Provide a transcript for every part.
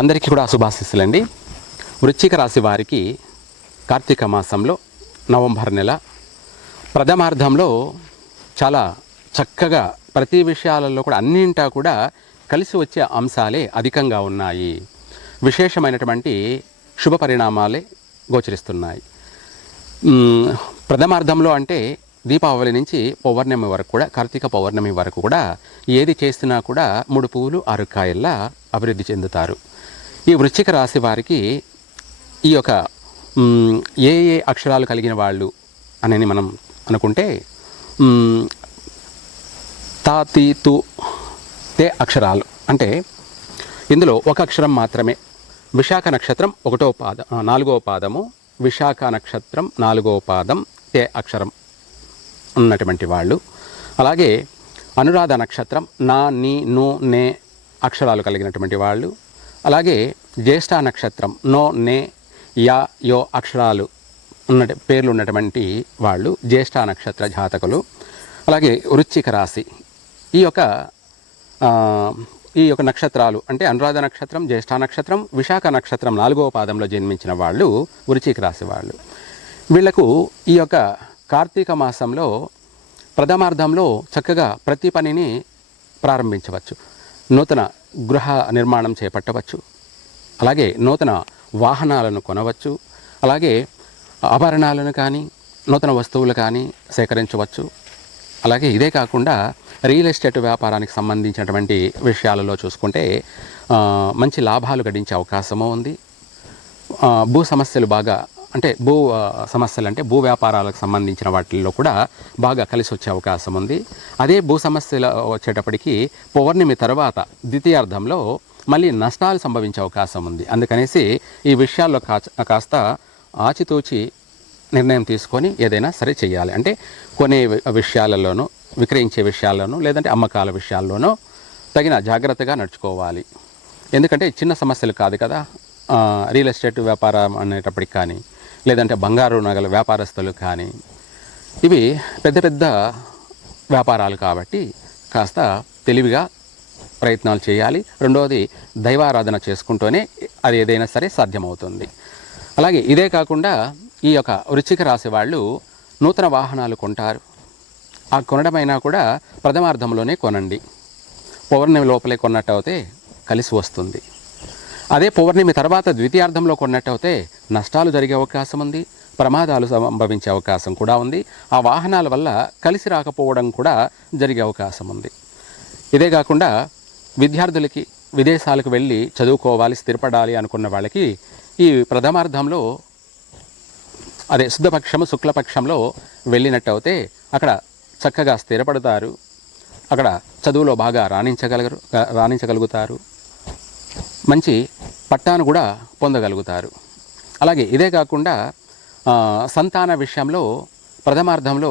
అందరికీ కూడా శుభాశీస్సులండి. వృశ్చిక రాశి వారికి కార్తీక మాసంలో నవంబర్ నెల ప్రథమార్థంలో చాలా చక్కగా ప్రతి విషయాలలో కూడా అన్నింటా కూడా కలిసి వచ్చే అంశాలే అధికంగా ఉన్నాయి. విశేషమైనటువంటి శుభ పరిణామాలే గోచరిస్తున్నాయి. ప్రథమార్థంలో అంటే దీపావళి నుంచి పౌర్ణమి వరకు కూడా, కార్తీక పౌర్ణమి వరకు కూడా ఏది చేస్తున్నా కూడా 3 పువ్వులు 6 కాయల్లా అభివృద్ధి చెందుతారు. ఈ వృశ్చిక రాశి వారికి ఈ యొక్క ఏ అక్షరాలు కలిగిన వాళ్ళు అని మనం అనుకుంటే తా తీ తు తే అక్షరాలు, అంటే ఇందులో ఒక అక్షరం మాత్రమే. విశాఖ నక్షత్రం 1వ పాదం 4వ పాదము, విశాఖ నక్షత్రం 4వ పాదం తే అక్షరం ఉన్నటువంటి వాళ్ళు. అలాగే అనురాధ నక్షత్రం నా, నీ, ను, నే అక్షరాలు కలిగినటువంటి వాళ్ళు. అలాగే జ్యేష్ఠ నక్షత్రం నో, నే, యా, యో అక్షరాలు పేర్లు ఉన్నటువంటి వాళ్ళు జ్యేష్ఠ నక్షత్ర జాతకులు. అలాగే వృశ్చిక రాశి ఈ యొక్క నక్షత్రాలు అంటే అనురాధ నక్షత్రం, జ్యేష్ఠ నక్షత్రం, విశాఖ నక్షత్రం 4వ పాదంలో జన్మించిన వాళ్ళు వృశ్చిక రాశి వాళ్ళు. వీళ్లకు ఈ యొక్క కార్తీక మాసంలో ప్రథమార్థంలో చక్కగా ప్రతి పనిని ప్రారంభించవచ్చు. నూతన గృహ నిర్మాణం చేపట్టవచ్చు. అలాగే నూతన వాహనాలను కొనవచ్చు. అలాగే ఆభరణాలను కానీ నూతన వస్తువులు కానీ సేకరించవచ్చు. అలాగే ఇదే కాకుండా రియల్ ఎస్టేట్ వ్యాపారానికి సంబంధించినటువంటి విషయాలలో చూసుకుంటే మంచి లాభాలు గడించే అవకాశము ఉంది. భూ సమస్యలు బాగా అంటే భూ వ్యాపారాలకు సంబంధించిన వాటిల్లో కూడా బాగా కలిసి వచ్చే అవకాశం ఉంది. అదే భూ సమస్యలు వచ్చేటప్పటికి పౌర్ణమి తర్వాత ద్వితీయార్థంలో మళ్ళీ నష్టాలు సంభవించే అవకాశం ఉంది. అందుకనేసి ఈ విషయాల్లో కాస్త ఆచితూచి నిర్ణయం తీసుకొని ఏదైనా సరే చేయాలి. అంటే కొనే విషయాలలోనూ, విక్రయించే విషయాల్లోనూ, లేదంటే అమ్మకాల విషయాల్లోనూ తగిన జాగ్రత్తగా నడుచుకోవాలి. ఎందుకంటే చిన్న సమస్యలు కాదు కదా. రియల్ ఎస్టేట్ వ్యాపారం అనేటప్పటికి కానీ, లేదంటే బంగారు నగల వ్యాపారస్తులు కానీ, ఇవి పెద్ద పెద్ద వ్యాపారాలు కాబట్టి కాస్త తెలివిగా ప్రయత్నాలు చేయాలి. రెండవది దైవారాధన చేసుకుంటూనే అది ఏదైనా సరే సాధ్యమవుతుంది. అలాగే ఇదే కాకుండా ఈ యొక్క వృశ్చిక రాశి వాళ్ళు నూతన వాహనాలు కొంటారు. ఆ కొనడమైనా కూడా ప్రథమార్థంలోనే కొనండి. పౌర్ణమి లోపలే కొన్నట్టు అయితే కలిసి వస్తుంది. అదే పౌర్ణమి తర్వాత ద్వితీయార్థంలో కొన్నట్టు అయితే నష్టాలు జరిగే అవకాశం ఉంది, ప్రమాదాలు సంభవించే అవకాశం కూడా ఉంది. ఆ వాహనాల వల్ల కలిసి రాకపోవడం కూడా జరిగే అవకాశం ఉంది. ఇదే కాకుండా విద్యార్థులకి విదేశాలకు వెళ్ళి చదువుకోవాలి, స్థిరపడాలి అనుకున్న వాళ్ళకి ఈ ప్రథమార్థంలో అదే శుద్ధపక్షము శుక్లపక్షంలో వెళ్ళినట్టు అయితే అక్కడ చక్కగా స్థిరపడతారు. అక్కడ చదువులో బాగా రాణించగలుగుతారు. మంచి పట్టాను కూడా పొందగలుగుతారు. అలాగే ఇదే కాకుండా సంతాన విషయంలో ప్రథమార్థంలో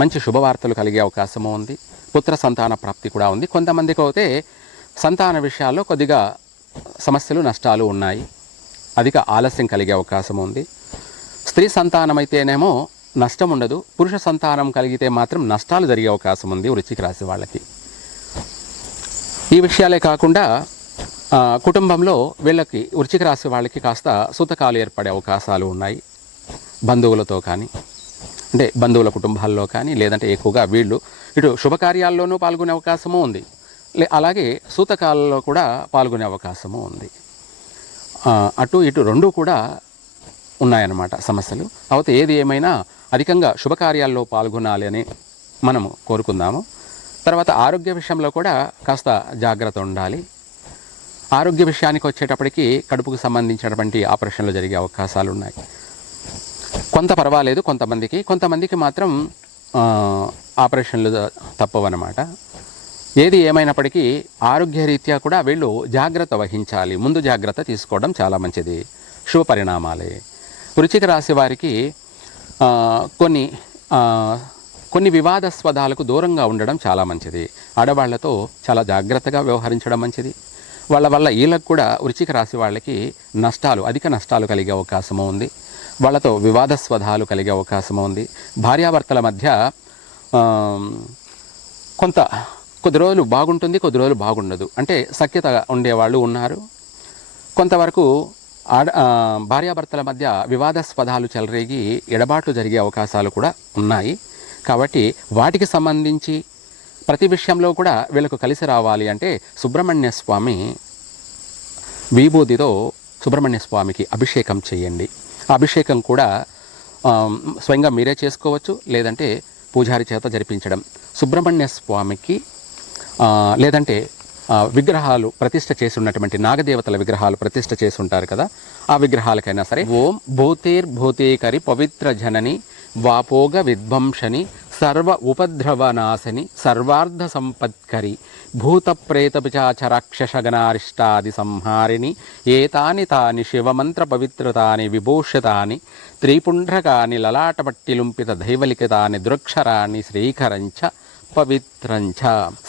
మంచి శుభవార్తలు కలిగే అవకాశము ఉంది. పుత్ర సంతాన ప్రాప్తి కూడా ఉంది. కొంతమందికి అయితే సంతాన విషయాల్లో కొద్దిగా సమస్యలు, నష్టాలు ఉన్నాయి. అధిక ఆలస్యం కలిగే అవకాశం ఉంది. స్త్రీ సంతానం అయితేనేమో నష్టం ఉండదు. పురుష సంతానం కలిగితే మాత్రం నష్టాలు జరిగే అవకాశం ఉంది వృశ్చిక రాశి వాళ్ళకి. ఈ విషయాలే కాకుండా కుటుంబంలో వీళ్ళకి వృశ్చిక రాశి వాళ్ళకి కాస్త సూతకాలు ఏర్పడే అవకాశాలు ఉన్నాయి. బంధువులతో కానీ, అంటే బంధువుల కుటుంబాల్లో కానీ, లేదంటే ఎక్కువగా వీళ్ళు ఇటు శుభకార్యాల్లోనూ పాల్గొనే అవకాశము ఉంది. అలాగే సూతకాలలో కూడా పాల్గొనే అవకాశము ఉంది. అటు ఇటు రెండూ కూడా ఉన్నాయన్నమాట సమస్యలు. అయితే ఏది ఏమైనా అధికంగా శుభకార్యాల్లో పాల్గొనాలి అని మనము కోరుకుందాము. తర్వాత ఆరోగ్య విషయంలో కూడా కాస్త జాగ్రత్త ఉండాలి. ఆరోగ్య విషయానికి వచ్చేటప్పటికి కడుపుకు సంబంధించినటువంటి ఆపరేషన్లు జరిగే అవకాశాలు ఉన్నాయి. కొంత పర్వాలేదు కొంతమందికి మాత్రం ఆపరేషన్లు తప్పవన్నమాట. ఏది ఏమైనప్పటికీ ఆరోగ్యరీత్యా కూడా వీళ్ళు జాగ్రత్త వహించాలి. ముందు జాగ్రత్త తీసుకోవడం చాలా మంచిది. శుభ పరిణామాలే. వృశ్చిక రాశి వారికి కొన్ని వివాదాస్పదాలకు దూరంగా ఉండడం చాలా మంచిది. ఆడవాళ్లతో చాలా జాగ్రత్తగా వ్యవహరించడం మంచిది. వాళ్ళ వల్ల వీళ్ళకు కూడా వృశ్చిక రాశి వాళ్ళకి అధిక నష్టాలు కలిగే అవకాశము ఉంది. వాళ్ళతో వివాదాస్పదాలు కలిగే అవకాశము ఉంది. భార్యాభర్తల మధ్య కొద్ది రోజులు బాగుంటుంది, కొద్ది రోజులు బాగుండదు. అంటే సఖ్యత ఉండేవాళ్ళు ఉన్నారు. కొంతవరకు భార్యాభర్తల మధ్య వివాదాస్పదాలు చెలరేగి ఎడబాట్లు జరిగే అవకాశాలు కూడా ఉన్నాయి. కాబట్టి వాటికి సంబంధించి ప్రతి విషయంలో కూడా వీళ్ళకు కలిసి రావాలి అంటే సుబ్రహ్మణ్య స్వామి విభూతితో సుబ్రహ్మణ్య స్వామికి అభిషేకం చేయండి. ఆ అభిషేకం కూడా స్వయంగా మీరే చేసుకోవచ్చు, లేదంటే పూజారి చేత జరిపించడం. సుబ్రహ్మణ్య స్వామికి లేదంటే విగ్రహాలు ప్రతిష్ఠ చేసి ఉన్నటువంటి నాగదేవతల విగ్రహాలు ప్రతిష్ఠ చేసి ఉంటారు కదా, ఆ విగ్రహాలకైనా సరే ఓం భూతేర్భూతేకరి పవిత్ర జనని వాపోగ విధ్వంసని సర్వ ఉపద్రవనాశని సర్వార్థ సంపత్కరి భూత ప్రేత పిశాచరాక్షసగణారిష్టాది సంహారిణి ఏతాని తాని శివమంత్ర పవిత్రతాని విభూషితాని త్రిపుండ్రకాని లలాటపట్టిలుంపిత దైవలికితాని దృక్షరాణి శ్రీకరంచ పవిత్రంచ.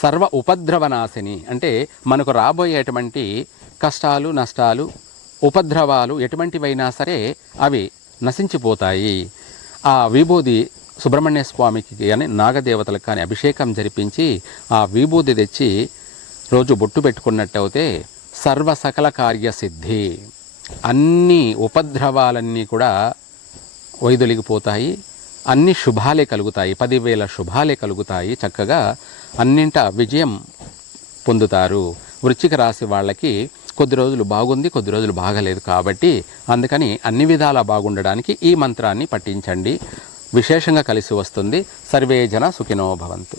సర్వ ఉపద్రవనాశిని అంటే మనకు రాబోయేటువంటి కష్టాలు నష్టాలు ఉపద్రవాలు ఎటువంటివైనా సరే అవి నశించిపోతాయి. ఆ విభూది సుబ్రహ్మణ్య స్వామికి కానీ నాగదేవతలకు కానీ అభిషేకం జరిపించి ఆ విభూది తెచ్చి రోజు బొట్టు పెట్టుకున్నట్టయితే సర్వ సకల కార్యసిద్ధి, అన్ని ఉపద్రవాలన్నీ కూడా వైదొలిగిపోతాయి, అన్ని శుభాలే కలుగుతాయి, 10,000 శుభాలే కలుగుతాయి. చక్కగా అన్నింట విజయం పొందుతారు. వృశ్చిక రాశి వాళ్ళకి కొద్ది రోజులు బాగుంది, కొద్ది రోజులు బాగలేదు. కాబట్టి అందుకని అన్ని విధాలా బాగుండడానికి ఈ మంత్రాన్ని పఠించండి, విశేషంగా కలిసి వస్తుంది. సర్వే జన సుఖినో భవంతు.